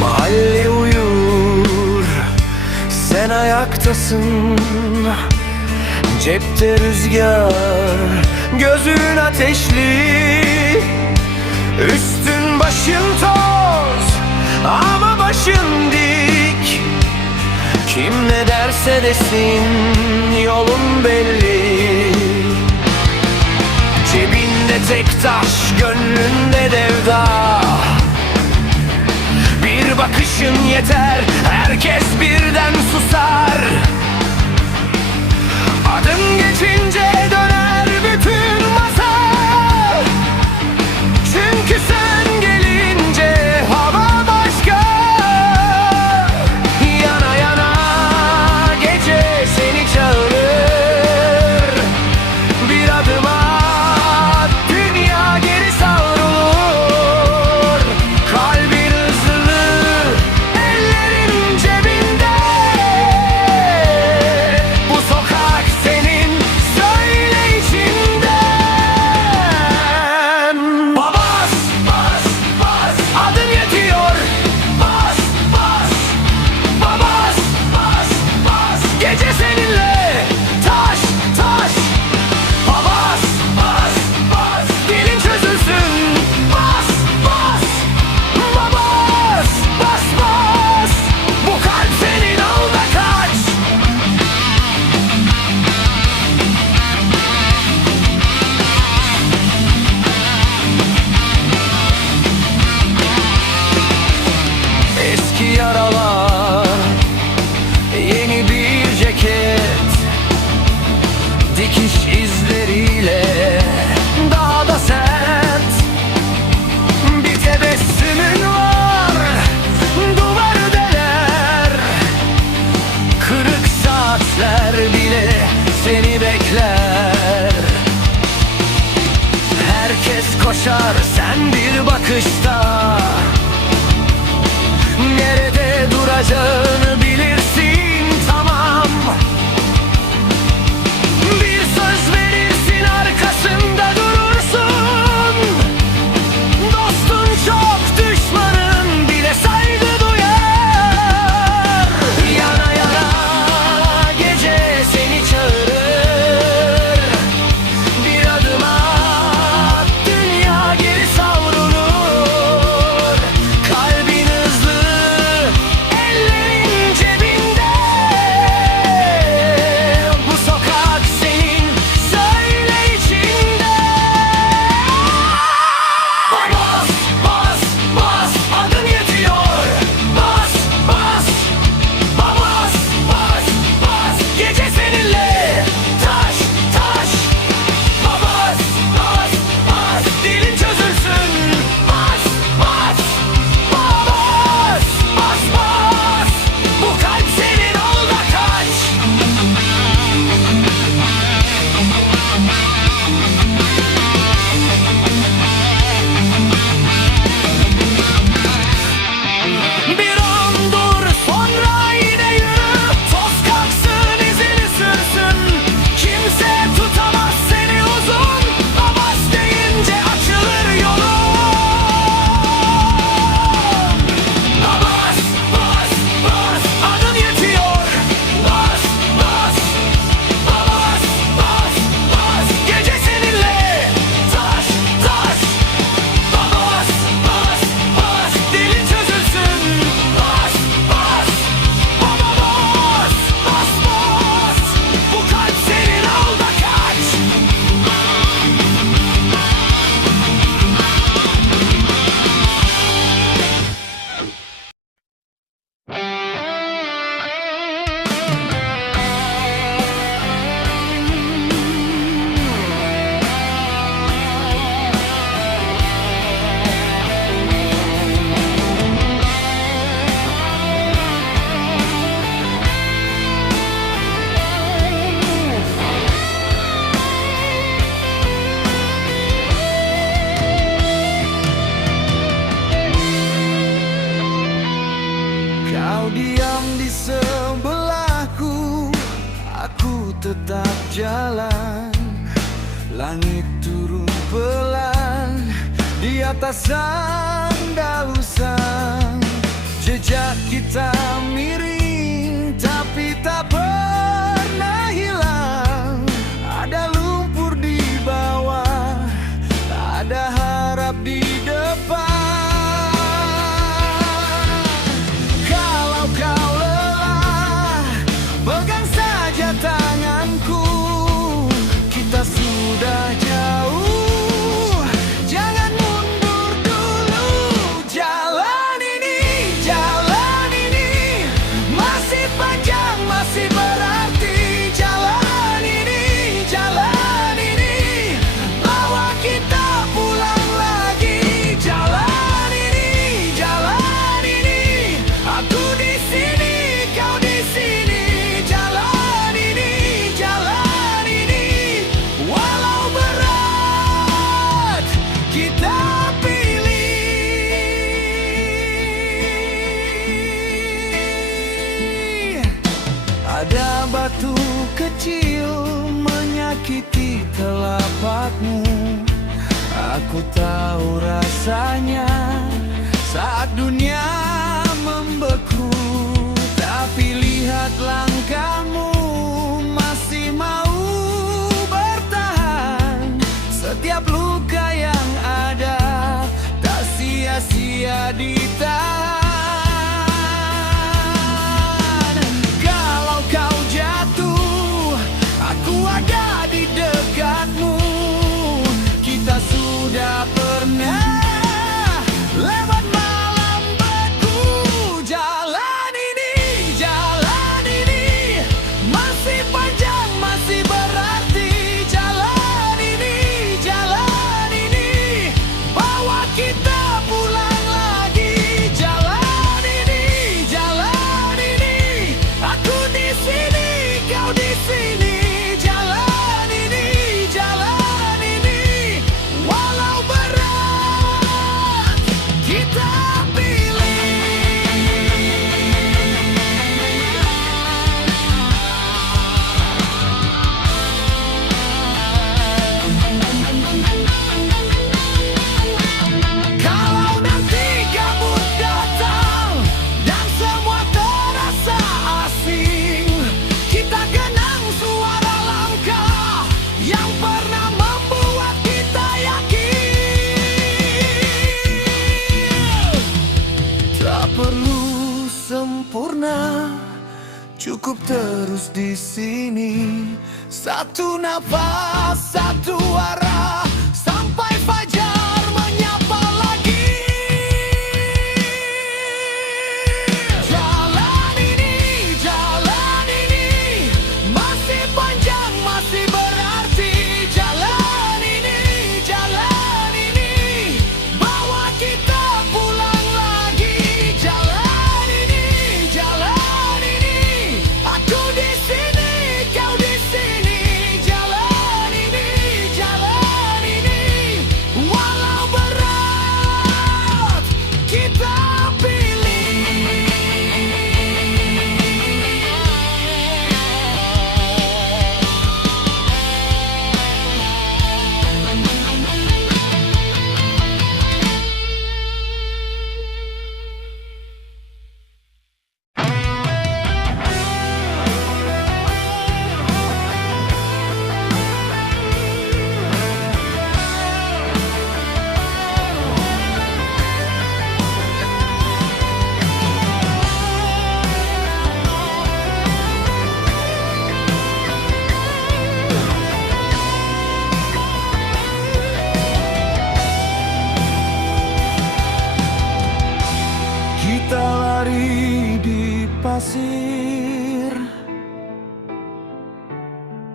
Mahalle uyur, sen ayaktasın. Cepte rüzgar, gözün ateşli. Üstün başın toz ama başın dik. Kim ne derse desin yolun belli. Cebinde tek taş, gönlünde devda. Bir bakışın yeter, herkes birden susar. Adın geçince döner bütün masa. Çünkü sen gelince hava başka. Yana yana gece seni çağırır. Bir adım at, dünya geri savrulur. Kalbin hızlı, ellerin cebinde. Bu sokak senin, söyle içinden. Bas, bas, bas, adın yetiyor. Bas, bas, bas, bas, bas. Gece seninle, taş, taş. Bas, bas, bas, dilin çözülsün. Bas, bas, bas, bas, bas. Bu kalp senin, al da kaç. Eski yaralar, yeni bir ceket. Dikiş izleriyle daha da sert. Bir tebessümün var, duvarı deler. Kırık saatler bile seni bekler. Herkes koşar, sen bir bakışta. Nerede duracağını bilirsin, tamam. Bir söz verirsin, arkasında durursun. Dostun çok, düşmanın bile saygı duyar. Yana yana gece seni çağırır. Bir adım at, dünya geri savrulur. Kalbin hızlı, ellerin cebinde. tetap jalan. Langit turun pelan di atas andausan. Jejak kita miring tapi tak pernah hilang. Ada lumpur di bawah, ada harap di depan. Kalau kau lelah, pegang saja tanganku. Kita sudah jauh, jangan mundur dulu. Jalan ini masih panjang, masih berarti. Jalan ini bawa kita pulang lagi. Jalan ini, aku di sini, kau di sini. Jalan ini, walau berat kita pilih. Ada batu kecil menyakiti telapakmu. Aku tahu rasanya saat dunia membeku. Tapi lihat langkahmu, masih mau bertahan. Setiap luka yang ada tak sia-sia ditahan. Kalau kau jatuh, aku ada di dekatmu. Kita sudah pernah lewat malam beku. Jalan ini masih panjang, masih berarti. Jalan ini bawa kita pulang lagi. Jalan ini, aku di sini, kau di sini. Jalan ini, walau berat kita Kalau nanti kabut datang dan semua terasa asing, kita kenang suara langkah yang pernah membuat kita yakin. Tak perlu sempurna, cukup terus di sini. Satu nafas, satu arah, sampai fajar menyapa lagi. Jalan ini masih panjang, masih berarti. Jalan ini bawa kita pulang lagi. Jalan ini, aku di sini, kau di sini. Jalan ini, walau berat kita pilih. Kita lari di pasir,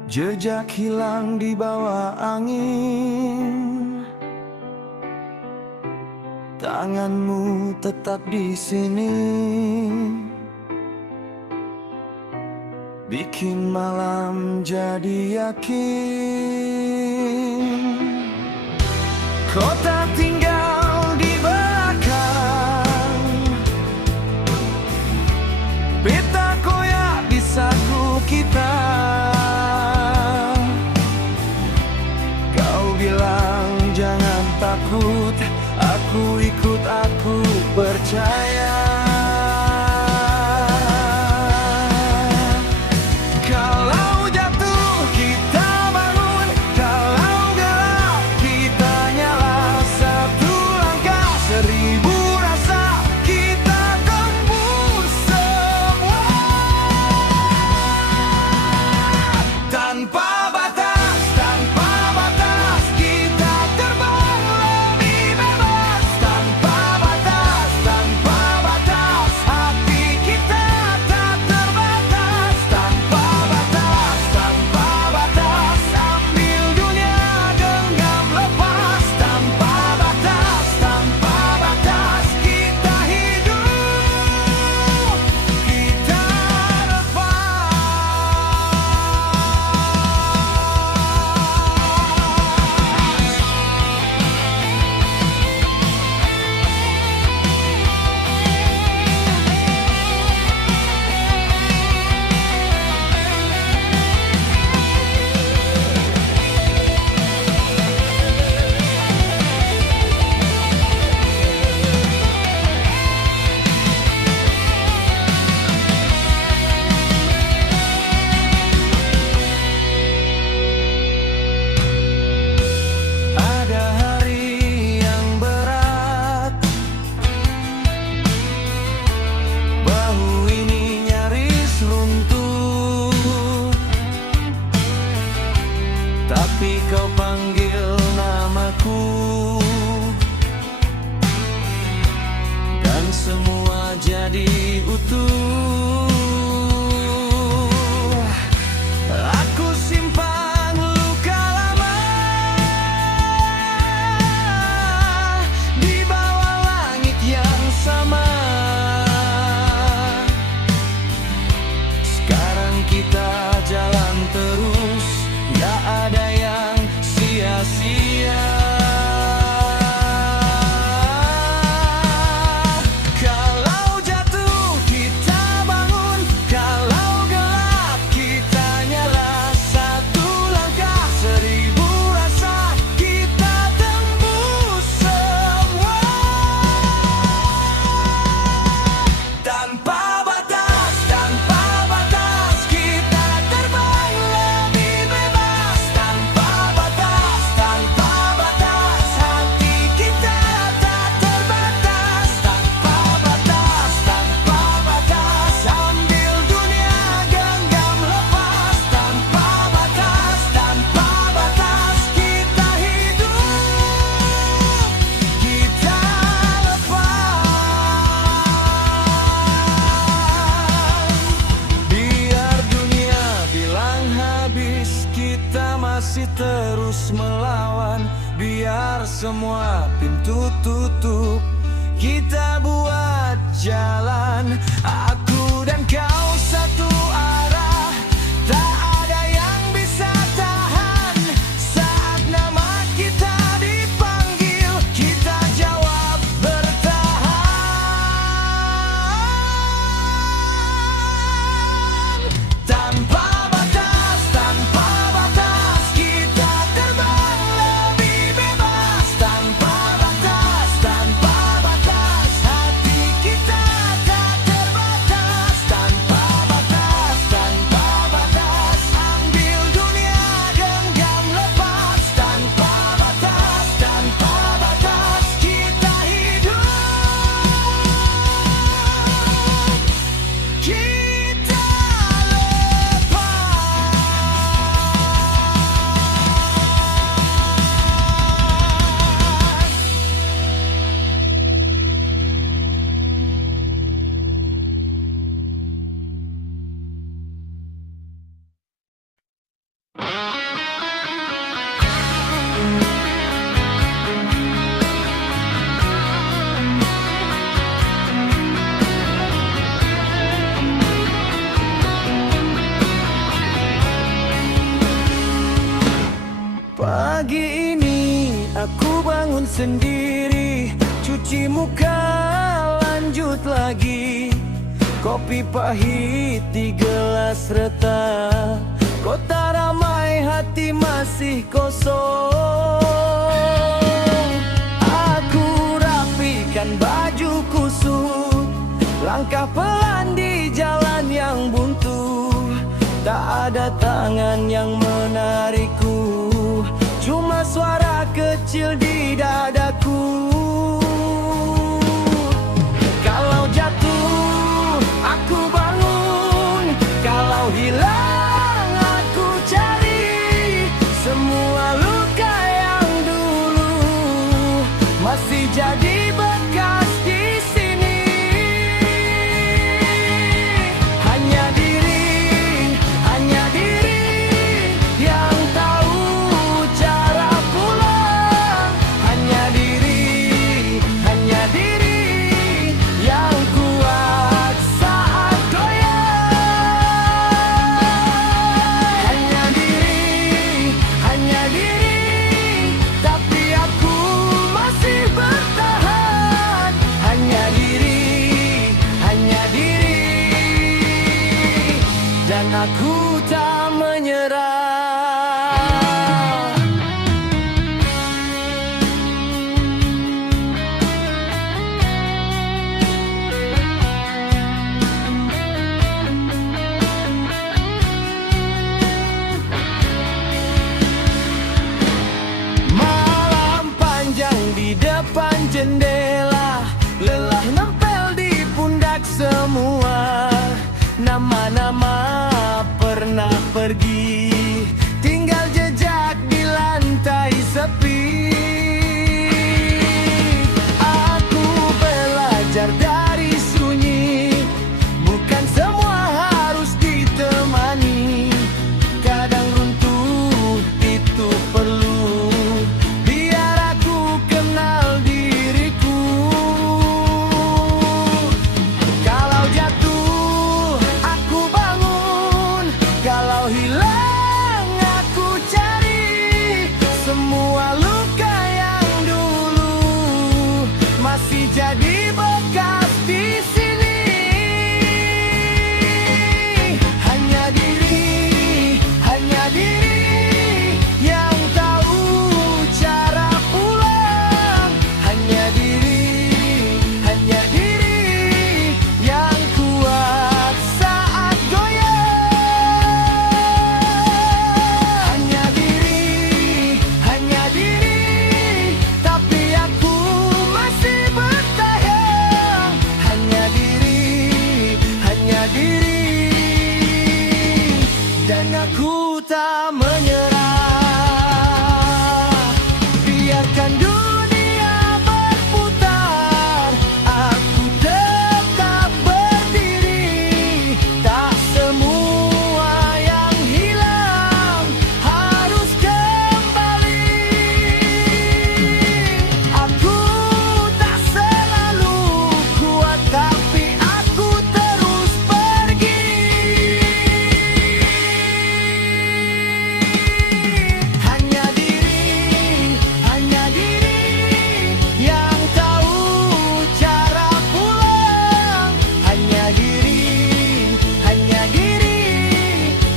jejak hilang di bawah angin. Tanganmu tetap di sini, bikin malam jadi yakin. Kota tinggal di belakang, peta koyak di saku kita. percaya. Kalau jatuh kita bangun, kalau gelap kita nyala. Satu langkah, seribu rasa, kita tembus semua. Tanpa batas, tanpa batas, kita terbang lebih bebas. Tanpa batas, tanpa batas, hati kita tak terbatas. Tanpa batas, tanpa batas, ambil dunia genggam lepas. Tanpa batas, tanpa batas, kita hidup, kita lepas. Ada hari yang berat, bahu ini nyaris runtuh, tapi kau panggil namaku, dan semua jadi utuh. Aku simpan luka lama di bawah langit yang sama. Sekarang kita jalan terus, gak ada yang sia-sia. Kalau jatuh kita bangun, kalau gelap kita nyala. Satu langkah, seribu rasa, kita tembus semua. Tanpa batas, tanpa batas, kita terbang lebih bebas. Tanpa batas, tanpa batas, hati kita tak terbatas. Tanpa batas, tanpa batas, ambil dunia genggam lepas. Tanpa batas, tanpa batas, kita hidup, kita lepas. Biar dunia bilang habis, kita masih terus melawan. Biar semua pintu tutup, kita buat jalan. Aku dan kau satu arah, tak ada yang bisa tahan. Saat nama kita dipanggil, kita jawab bertahan. Tanpa batas, tanpa batas, kita terbang lebih bebas. Tanpa batas, tanpa batas, hati kita tak terbatas. Tanpa batas, tanpa batas, ambil dunia genggam lepas. Tanpa batas, tanpa batas, kita hidup, kita Pagi ini aku bangun sendiri, cuci muka lanjut lagi. Kopi pahit di gelas retak, kota ramai hati masih kosong. Aku rapikan bajuku Langkah pelan di jalan yang buntu, tak ada tangan yang menarikku, cuma suara kecil di dadaku. Kalau jatuh, aku bangun. Kalau hilang, aku cari. Semua luka yang dulu masih jadi bekas di sini. Hanya diri yang tahu cara pulang. Hanya diri yang kuat saat goyah. Hanya diri, tapi aku masih bertahan. Hanya diri, dan aku tak menyerah. Malam panjang di depan jendela, lelah nempel di pundak semua. Nama-nama pernah pergi, tinggal jejak di lantai sepi. Aku belajar dari sunyi, bukan semua harus ditemani. Kadang runtuh itu perlu, biar aku kenal diriku. Kalau jatuh, aku bangun. Kalau hilang, aku cari. Semua luka yang dulu masih jadi bekas di sini. Hanya diri yang tahu cara pulang. Hanya diri yang kuat saat goyah. Hanya diri, tapi aku masih bertahan. Hanya diri, dan aku tak menyerah. Biarkan dunia berputar, aku tetap berdiri. Tak semua yang hilang harus kembali. Aku tak selalu kuat, tapi aku terus pergi. Hanya diri yang tahu cara pulang. Hanya diri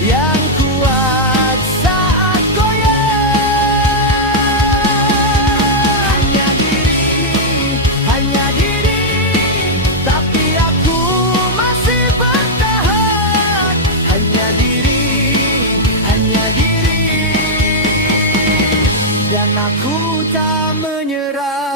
yang kuat saat goyah. Hanya diri, tapi aku masih bertahan. Hanya diri, dan aku tak menyerah.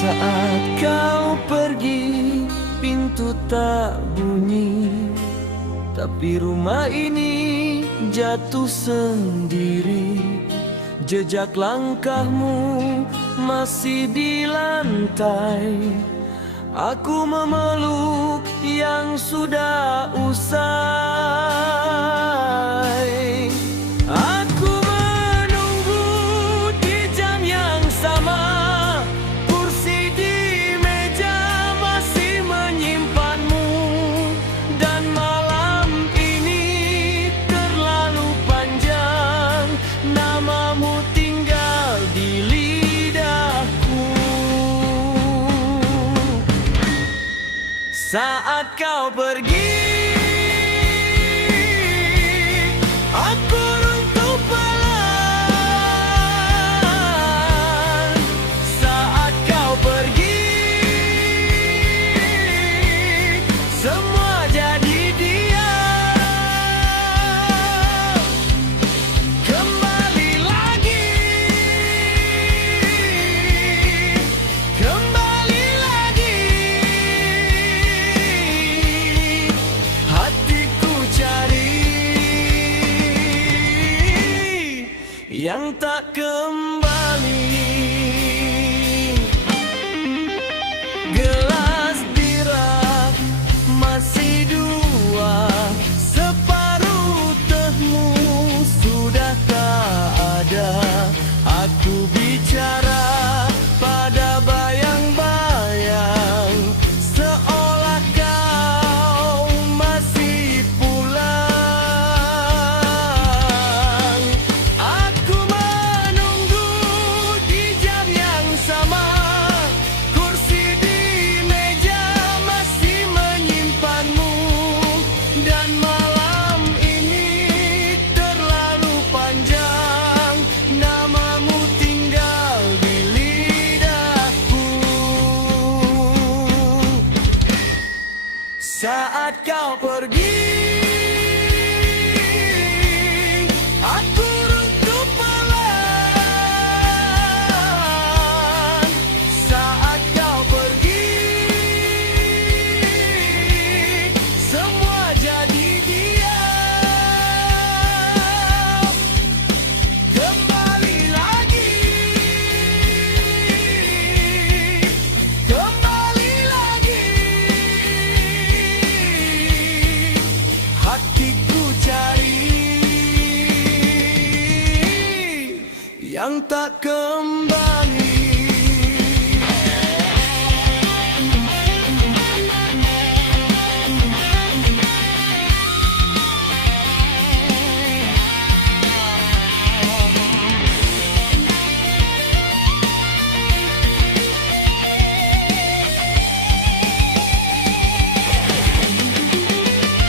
Saat kau pergi, pintu tak bunyi, tapi rumah ini jatuh sendiri. Jejak langkahmu masih di lantai. Aku memeluk yang sudah usai. Aku menunggu di jam yang sama, kursi di meja masih yang tak kembali. Gelas dirak masih dua, separuh tehmu sudah tak ada. Aku bicara pada bayang-bayang, seolah kau masih pulang. Aku menunggu di jam yang sama, kursi di meja masih menyimpanmu. Dan malam ini terlalu panjang, namamu tinggal di lidahku. Saat kau pergi, aku runtuh pelan. Saat kau pergi, semua jadi diam. Kembali lagi, kembali lagi. Hatiku cari yang tak kembali.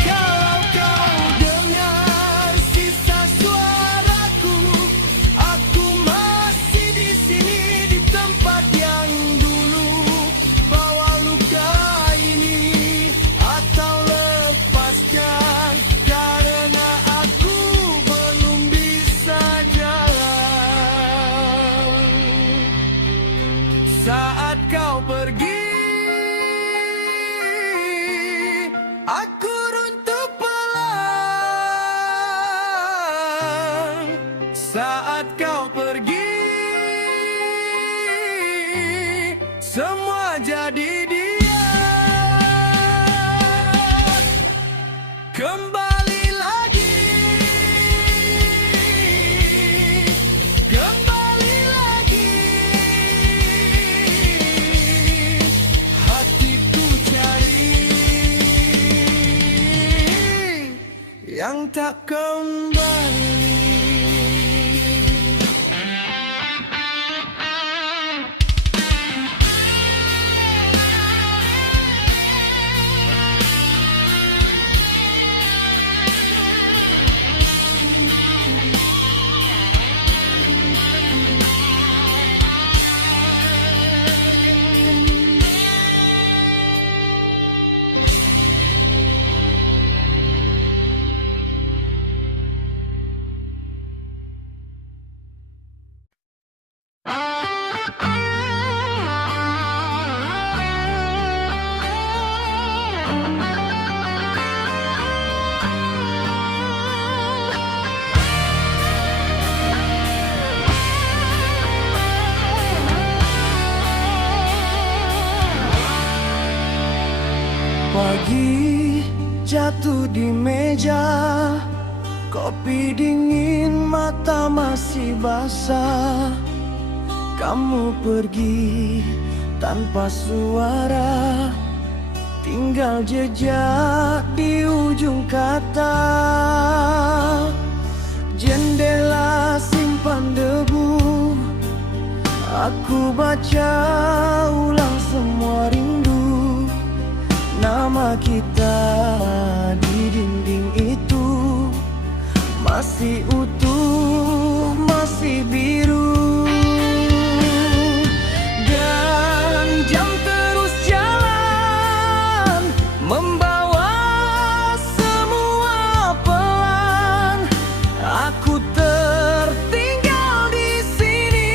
Kalau kau dengar sisa suaraku, aku masih di sini di tempat yang dulu. Bawa luka ini atau lepaskan, karena aku belum bisa jalan. Saat kau pergi, aku runtuh pelan. Saat kau pergi, semua jadi diam. Kembali lagi, kembali lagi. Hatiku cari yang tak kembali. Pagi jatuh di meja, kopi dingin, mata masih basah. Kamu pergi tanpa suara, tinggal jejak di ujung kata. Jendela simpan debu, aku baca ulang semua rindu. Nama kita di dinding itu masih utuh, masih biru. Dan jam terus jalan, membawa semua pelan. Aku tertinggal di sini,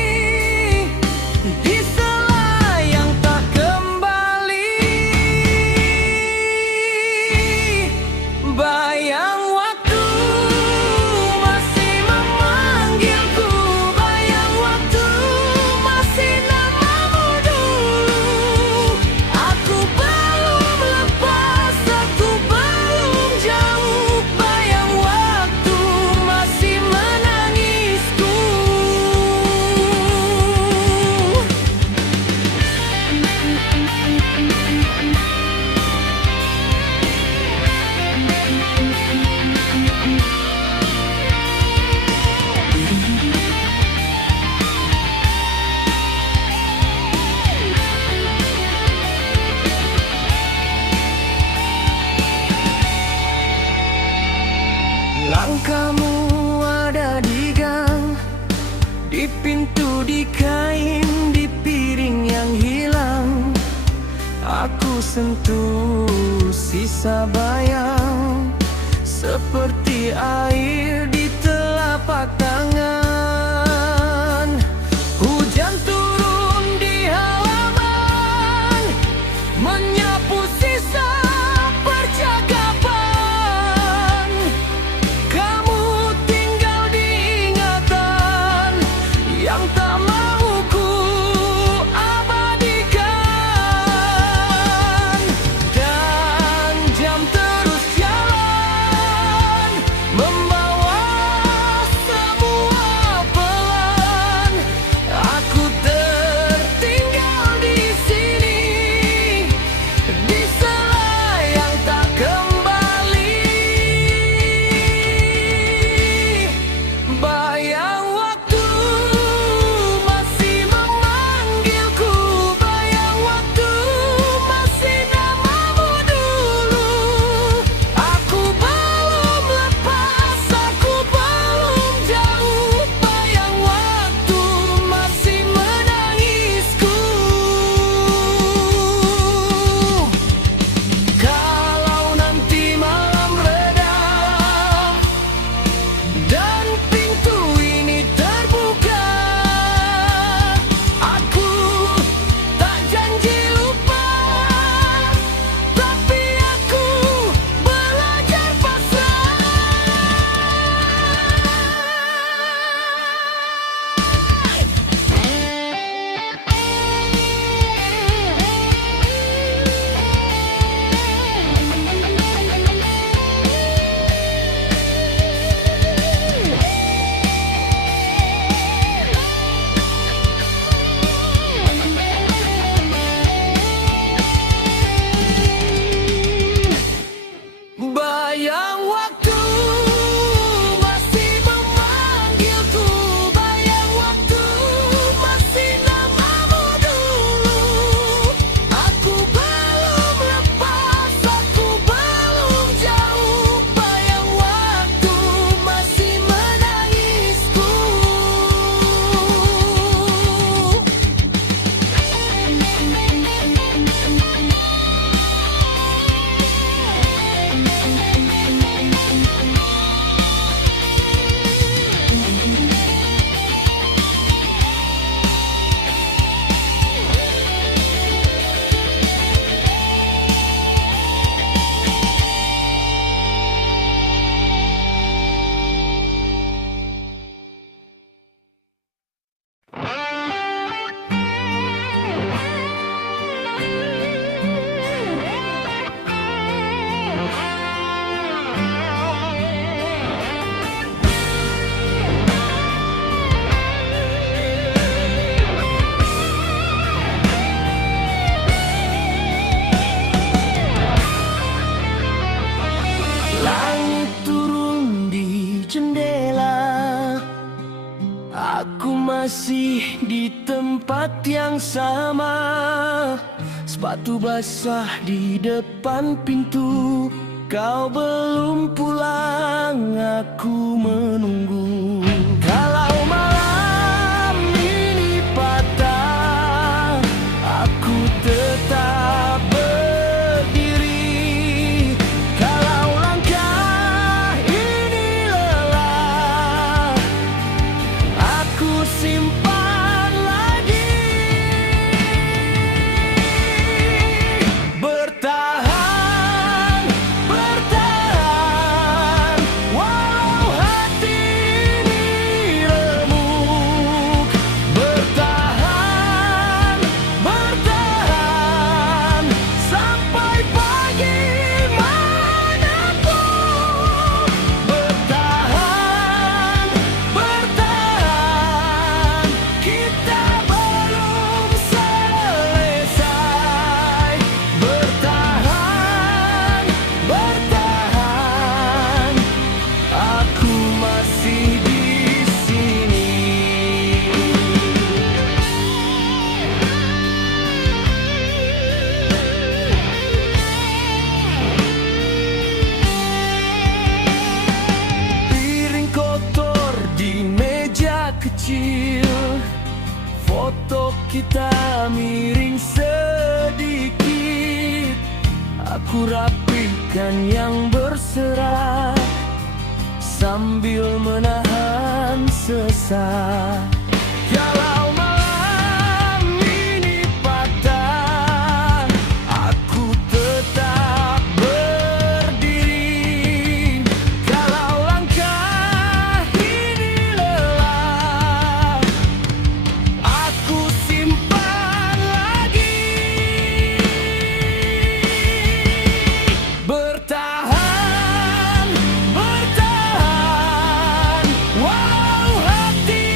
di sela yang tak kembali. Bayang waktu masih memanggilku. pintu di kain, di piring yang hilang. Aku sentuh sisa bayang, seperti air di telapak tangan. Hujan turun di halaman, menyapu sisa percakapan. Kamu tinggal di ingatan yang tak mau ku abadikan. Dan jam terus jalan, membawa semua pelan. Aku tertinggal di sini, di sela yang tak kembali. Bayang waktu masih memanggilku, bayang waktu masih namamu dulu. Aku belum lepas, aku belum jauh, bayang waktu masih menangisku. Kalau nanti malam reda dan pintu ini terbuka, aku tak janji lupa, tapi aku belajar pasrah. Bayang waktu masih memanggilku, bayang waktu masih namamu dulu. Aku belum lepas, aku belum jauh, bayang waktu masih menangisku. Langit turun di jendela, aku masih di tempat yang sama. Sepatu basah di depan pintu, kau belum pulang, aku menunggu. Kalau malam ini patah, aku tetap berdiri. Kalau langkah ini lelah, aku simpan lagi. Bertahan, bertahan, walau hati ini remuk. Bertahan, bertahan, sampai pagi manapun. Bertahan, bertahan, kita belum selesai. Bertahan, bertahan, aku masih di sini. Piring kotor di meja kecil, foto kita miring sedikit. Aku rapikan yang berserat sambil menahan sesak. Kalau malam ini patah, aku tetap berdiri. Kalau langkah ini lelah, aku simpan lagi. Bertahan, bertahan, walau hati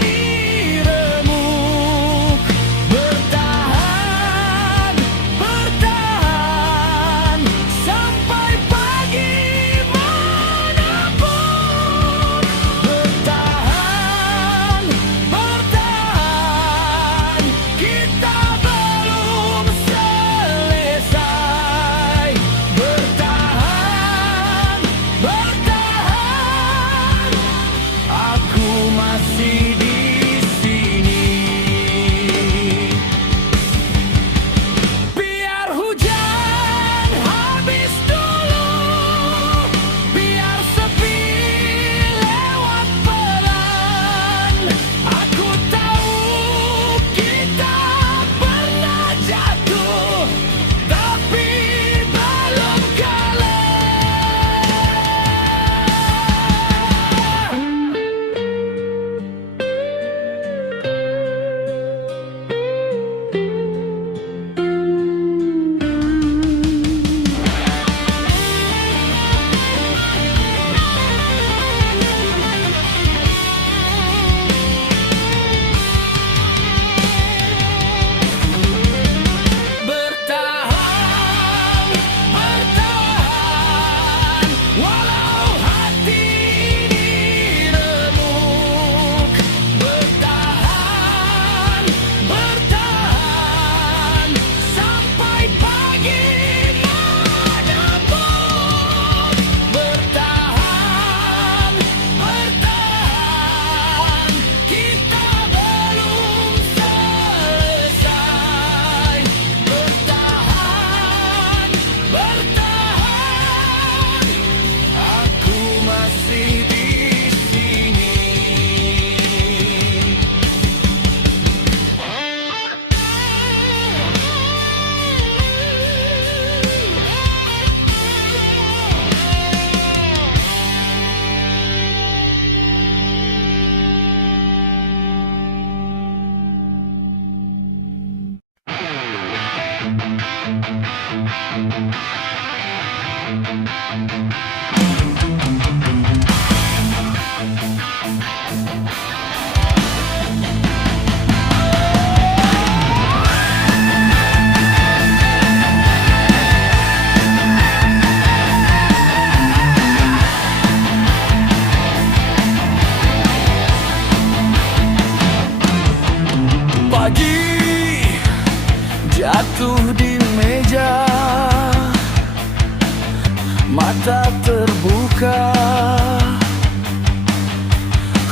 ini remuk. Bertahan, bertahan, sampai pagi manapun. Bertahan, bertahan, kita belum selesai. Bertahan, bertahan, aku masih di sini. Biar hujan habis dulu, biar sepi lewat pelan. Aku tahu kita pernah jatuh, tapi belum kalah. Bertahan, bertahan, walau hati ini remuk. Bertahan, bertahan, sampai pagi manapun. Bertahan, bertahan, kita belum selesai. Bertahan, bertahan, aku masih di sini. Pagi jatuh di meja, mata terbuka.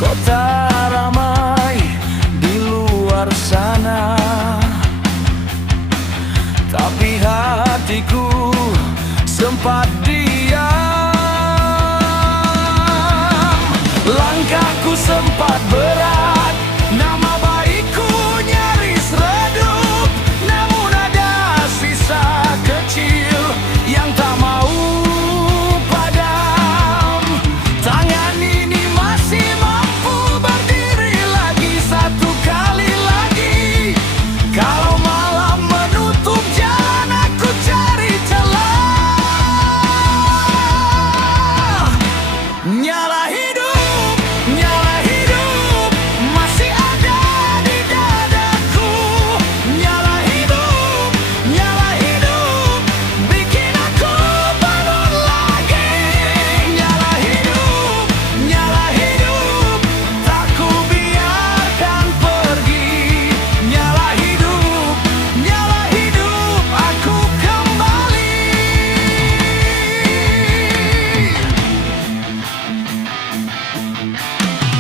Kota ramai di luar sana, tapi hatiku sempat diam. Langkahku sempat berat, nama baikku nyaris redup. Namun ada sisa kecil yang tak mau padam. Tangan ini masih mampu berdiri lagi satu kali lagi. Kalau malam menutup jalan, aku cari celah. Nyala hidup, nyala hidup, masih ada di dadaku. Nyala hidup, bikin aku bangun lagi. Nyala hidup, tak ku biarkan pergi. Nyala hidup, aku kembali.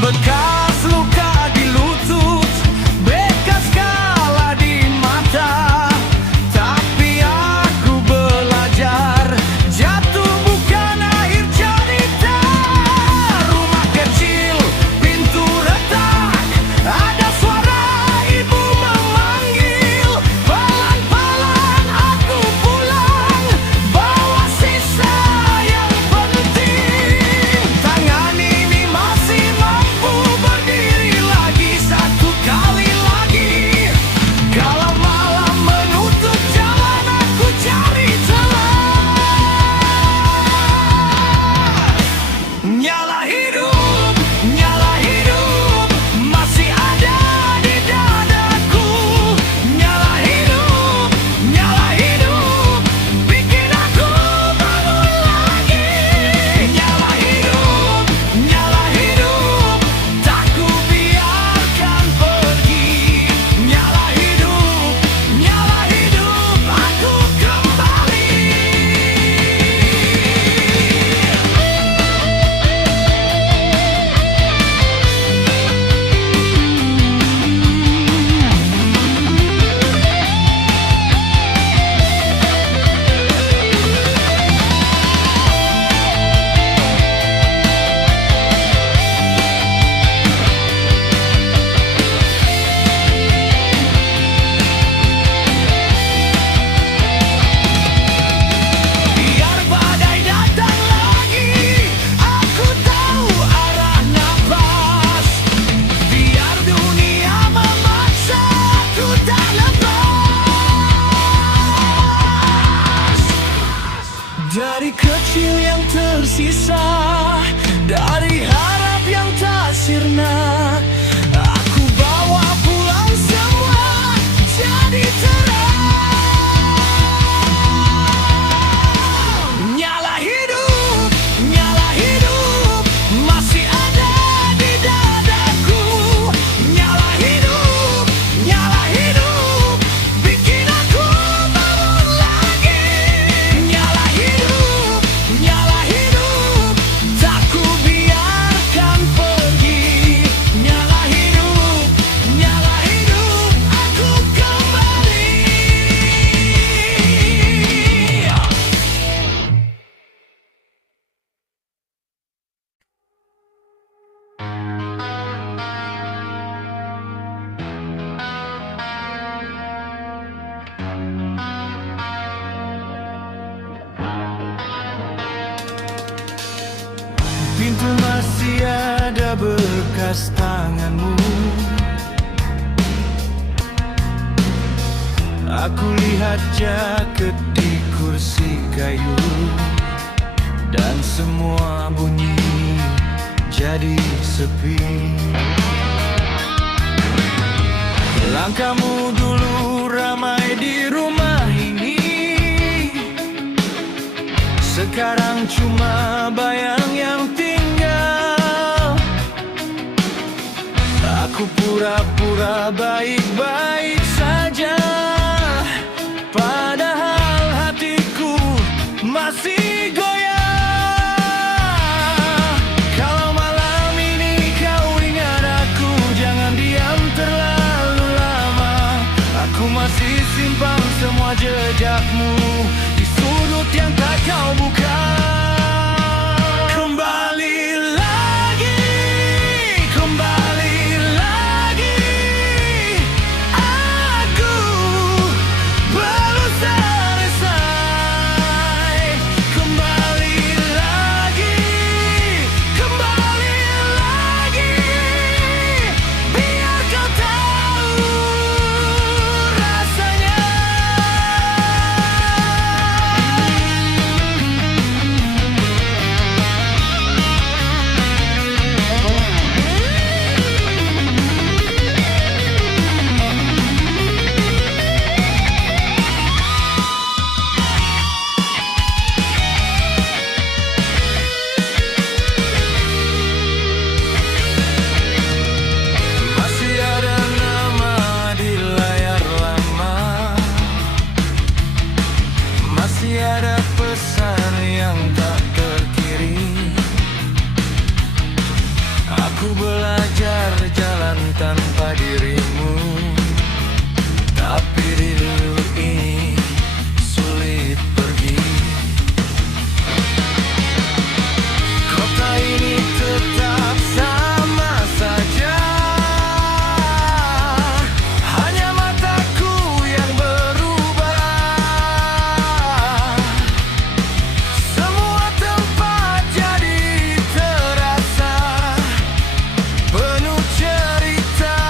Bekas luka di lutut, bekas sirna. Aku bawa pulang semua jadi terang. Nyala hidup, masih ada di dadaku. Nyala hidup, bikin aku bangun lagi. Nyala hidup, tak ku biarkan pergi. Nyala hidup, aku kembali. Pintu masih ada bekas tanganmu. Aku lihat jaket di kursi kayu, dan semua bunyi jadi sepi. Langkahmu dulu ramai di rumah ini, sekarang cuma bayang yang tinggal. Aku pura-pura baik-baik saja, padahal hatiku masih goyah. Kalau malam ini kau ingat aku, jangan diam terlalu lama. Aku masih simpan semua jejakmu di sudut yang tak kau buka. Kembali lagi, aku belum selesai. Kembali lagi, biar kau tahu rasanya. Masih ada nama di layar lama, masih ada pesan yang tak terkirim. Aku belajar jalan tanpa dirimu, tapi rindu ini sulit pergi. Kota ini tetap sama saja, hanya mataku yang berubah. Semua tempat jadi terasa penuh cerita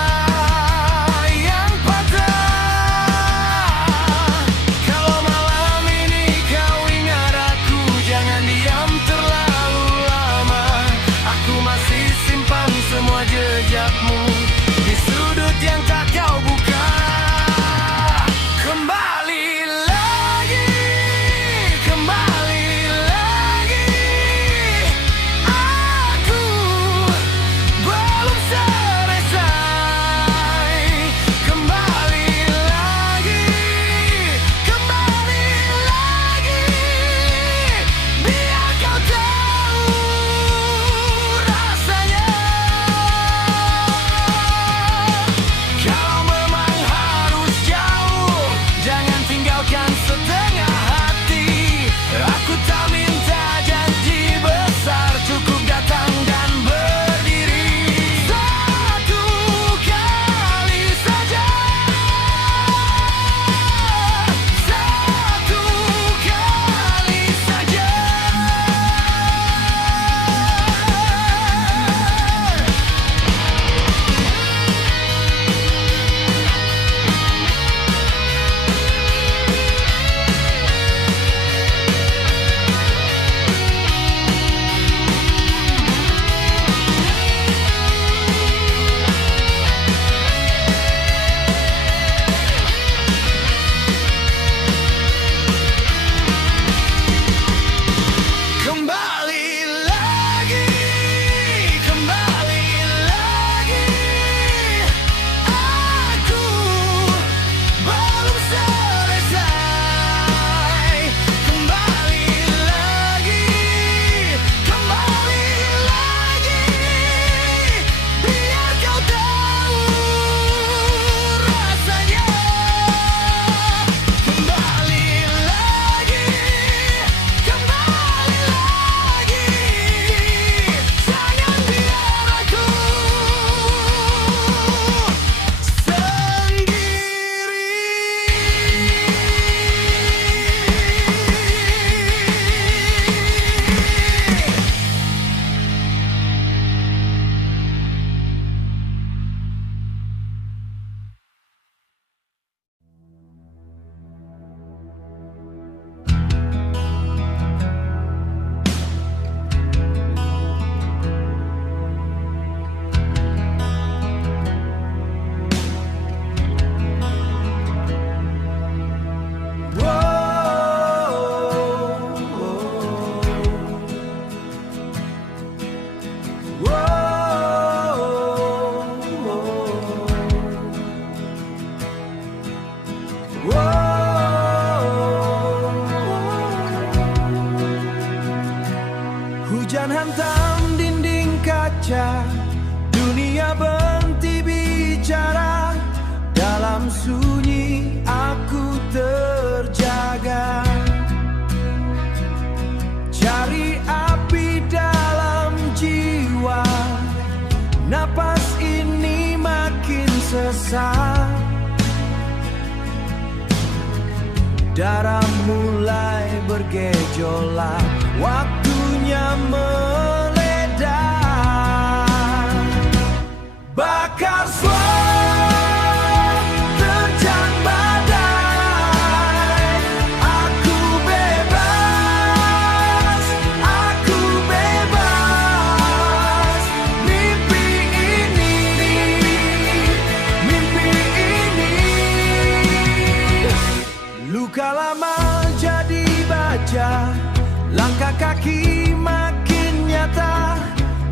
sesak. Darah mulai bergejolak, waktunya meledak. Bakar swab, terjang badai. Aku bebas, aku bebas. Mimpi ini, mimpi ini. Luka lama jadi baja, langkah kaki makin nyata.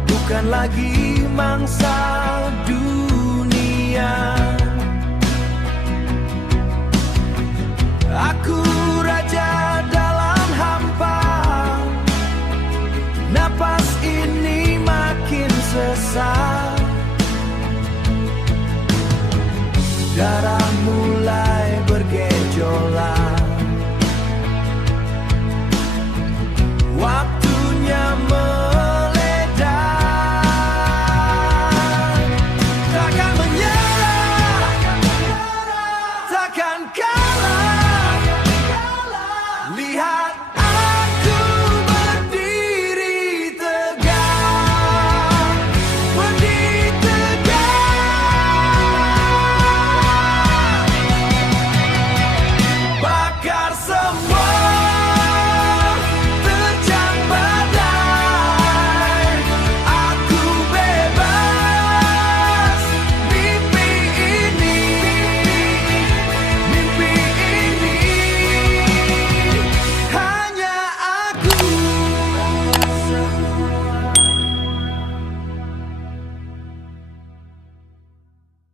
Bukan lagi mangsa dunia. Aku raja dalam hampa. Napas ini makin sesak. Darah